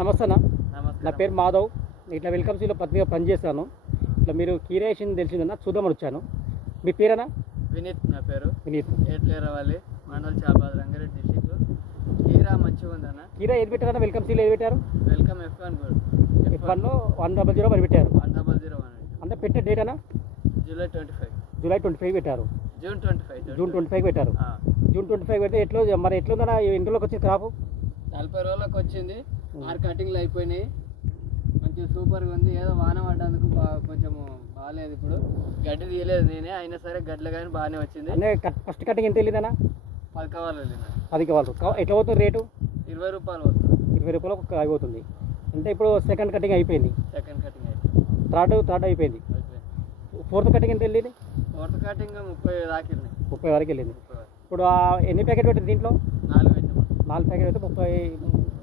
నమస్తే అన్న. నా నమస్కారం. పేరు మాధవ్. ఇట్లా వెల్కమ్ సీలో పత్రిక పనిచేస్తాను. ఇట్లా మీరు కీరేషన్ తెలిసిందన్న చూద్దామని వచ్చాను. మీ పేరేనా? వినీత్ నా పేరు. వినీత్. ఏట్లేరవాలి మండల్ చాబాద్ రంగారెడ్డి డిస్టిక్. కీరా మంచిగా ఉందన్న. కీరా ఏది పెట్టారన్న? వెల్కమ్ సీలో ఏది పెట్టారు? వెల్కమ్ F1 కూడా. F1లో 100 మరి పెట్టారు. 100 అంటే పెట్టే డేట్ అన్న? జూలై 25. జూలై 25 పెట్టారు. జూన్ 25. జూన్ 25 పెట్టారు. జూన్ 25 పెడితే మరి ఎట్లుందన్న ఇంట్లోకి వచ్చింది క్రాపు? 40 రోజులకు వచ్చింది. 6 కటింగ్లు అయిపోయినాయి. మంచిగా సూపర్గా ఉంది. ఏదో వాన పడ్డందుకు కొంచెం బాగాలేదు. ఇప్పుడు గడ్డి తీయలేదు నేనే, అయినా సరే గడ్డలు కానీ బాగానే వచ్చింది. అంటే ఫస్ట్ కటింగ్ ఎంత వెళ్ళిందన్న? 10 కవర్లు వెళ్ళింది. 10 కవర్లు. ఎట్లా అవుతుంది రేటు? 20 రూపాయలు అవుతుంది. 20 రూపాయలకు ఒక అవుతుంది. అంటే ఇప్పుడు సెకండ్ కటింగ్ అయిపోయింది. సెకండ్ కటింగ్ అయిపోయింది. థర్డ్ అయిపోయింది. ఫోర్త్ కటింగ్ ఎంత వెళ్ళింది? ఫోర్త్ కటింగ్ 30 దాకా వెళ్ళినాయి. 30 వరకు వెళ్ళింది. ఇప్పుడు ఎన్ని ప్యాకెట్ పెట్టింది దీంట్లో? 4 పెట్టినాం. 4 ప్యాకెట్ అయితే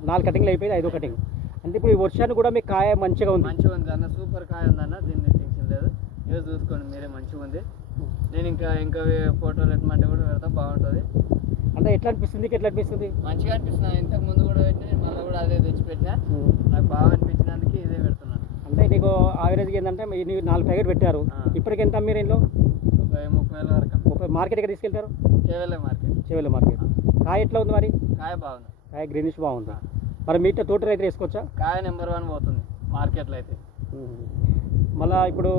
4 కటింగ్లు అయిపోయింది. 5వ కటింగ్. అంటే ఇప్పుడు ఈ వర్షాన్ని కూడా మీ కాయ మంచిగా ఉంది. మంచిగా ఉంది అన్న, సూపర్ కాయ ఉందన్న. దీన్ని టెన్షన్ లేదు. ఏదో చూసుకోండి మీరే, మంచిగా ఉంది. నేను ఇంకా ఫోటోలు ఎట్టమంటే కూడా పెడతా, బాగుంటుంది. అంటే ఎట్లా అనిపిస్తుంది? ఎట్లా అనిపిస్తుంది? మంచిగా అనిపిస్తుంది. ఇంతకు ముందు కూడా పెట్టినా, మళ్ళీ కూడా అదే తెచ్చి పెట్టినా. నాకు బాగా అనిపించినందుకు ఇదే పెడుతున్నాను. అంటే నీకు యావరేజ్గా ఏంటంటే నీకు 4 ప్యాకెట్ పెట్టారు. ఇప్పటికి ఎంత మీరు ఇంట్లో? 30,000 వరకు. 30. మార్కెట్ ఎక్కడ తీసుకెళ్తారు? చేవెళ్ళ మార్కెట్. చేవెళ్ళ మార్కెట్. కాయ ఎట్లా ఉంది మరి? కాయ బాగుంది. కాయ గ్రీనిష్ బాగుంది. మరి మీతో తోట రైతు వేసుకోవచ్చా? కాయ నెంబర్ 1 పోతుంది మార్కెట్లో అయితే. మళ్ళీ ఇప్పుడు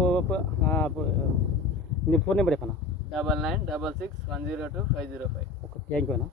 నీ ఫోన్ నెంబర్ చెప్పనా? 9966102505. ఓకే, థ్యాంక్ యూ అన్న.